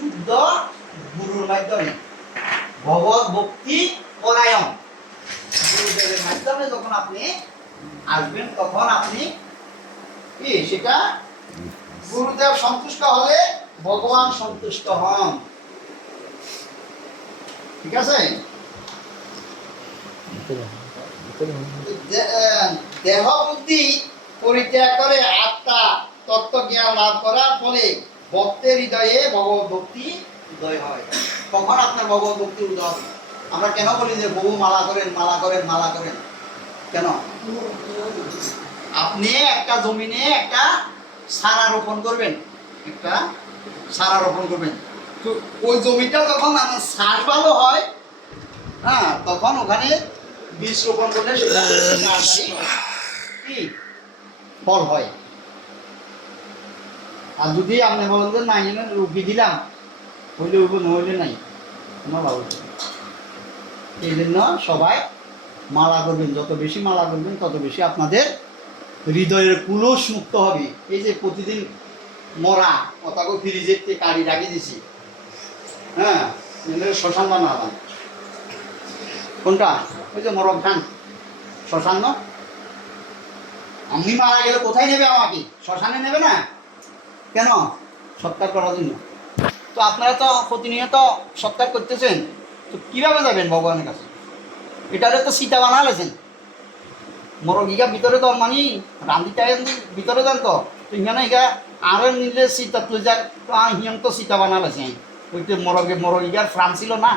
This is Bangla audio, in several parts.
শুদ্ধ গুরুর মাধ্যমে। ভগবত ভক্তি পরায়ণ। গুরুদেবের মাধ্যমে যখন আপনি আসবেন, তখন আপনি কি সেটা? গুরুদেব সন্তুষ্ট হলে ভগবান সন্তুষ্ট হন। ঠিক আছে? দেহ বুদ্ধি পরিত্যাগ করে আত্মা তত্ত্ব জ্ঞান লাভ করার ফলে ভক্তের হৃদয়ে ভগবত ভক্তি উদয় হয়। কখন আপনার ভগবত ভক্তি উদয় হবে। আমরা কেন বলি যে বহু মালা করেন মালা করেন মালা করেন? কেন? আপনি একটা জমিনে একটা সারা রোপণ করবেন। একটা সারা রোপণ করবেন। তো ওই জমিটা যখন আমার সার ভালো হয় হ্যাঁ তখন ওখানে বীজ রোপণ করলে কি? ফল হয়। আর যদি আপনি বলেন যে নাই রুগী দিলাম, হইলে হইব নইলে নাই আমার বাবু এই জন্য সবাই মালা করবেন, যত বেশি মালা করবেন, তত বেশি আপনাদের হৃদয়ের কুলস মুক্ত হবে। এই যে প্রতিদিন মরা অতাকে ফ্রিজের থেকে কাড়ি রাখি দিছি হ্যাঁ শ্মশান বানালাম। কোনটা? ওই যে মরম খান শ্মশান আমি মারা গেলে কোথায় নেবে আমাকে? শ্মশানে নেবে না? কেন? সৎকার করার জন্য। তো আপনারা তো প্রতিনিয়ত সৎকার করতেছেন, তো কীভাবে যাবেন ভগবানের কাছে? এটারে তো সীতা বানালেছেন। মরগিকা ভিতরে তো মানে রান্দিটা ভিতরে যান তো। ইখানে ইগা আরও নিলে সীতা তুই যাক, তো হিয়ং তো সীতা বানালেছে। ওইটা মরগে, মরগিকার ফ্রাম ছিল না,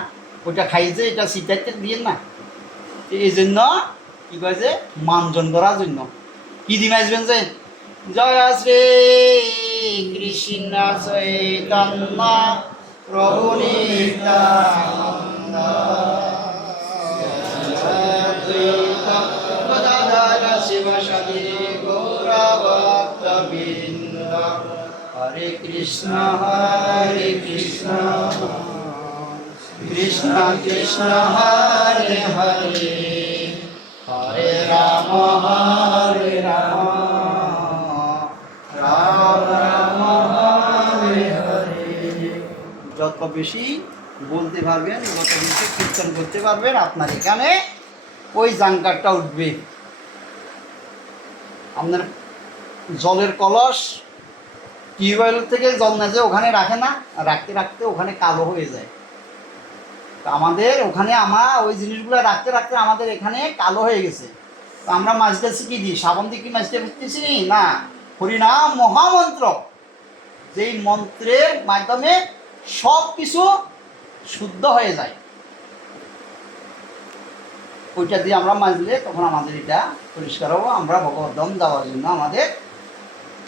ওইটা খাই যে, এটা সীতাতে দিয়ে না। এই জন্য কি কয় যে, মানজন করার জন্য। কি দিন আসবেন যে? জয় শ্রী কৃষ্ণ চৈতন্য প্রভু নিত্যানন্দ। অদ্বৈত গদাধর গৌরভক্তবৃন্দ। হরে কৃষ্ণ হরে কৃষ্ণ। কৃষ্ণ কৃষ্ণ, হরে হরে। হরে রাম, হরে যত বেশি বলতে পারবেন, যত বেশি কীর্তন করতে পারবেন, আপনার এখানে ওই জাঙ্কারটা উঠবে। আপনার জলের কলস, টিউবওয়েল থেকে জল না যে ওখানে রাখে না, রাখতে রাখতে ওখানে কালো হয়ে যায়। তো আমাদের ওখানে আমরা ওই জিনিসগুলো রাখতে রাখতে আমাদের এখানে কালো হয়ে গেছে। তো আমরা মাছটা শিখিয়ে দিই? সাবন দিয়ে কি মাছটা ফিরতেছি না। হরিনাম মহামন্ত্র। যেই মন্ত্রের মাধ্যমে সব কিছু শুদ্ধ হয়ে যায়। ওইটা দিয়ে আমরা মাজলে তখন আমাদের এটা পরিষ্কার হব। আমরা ভগবদ্দম দেওয়ার জন্য আমাদের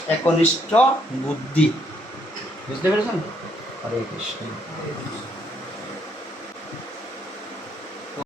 একনিষ্ঠ বুদ্ধি। বুঝতে পেরেছেন? হরে কৃষ্ণ।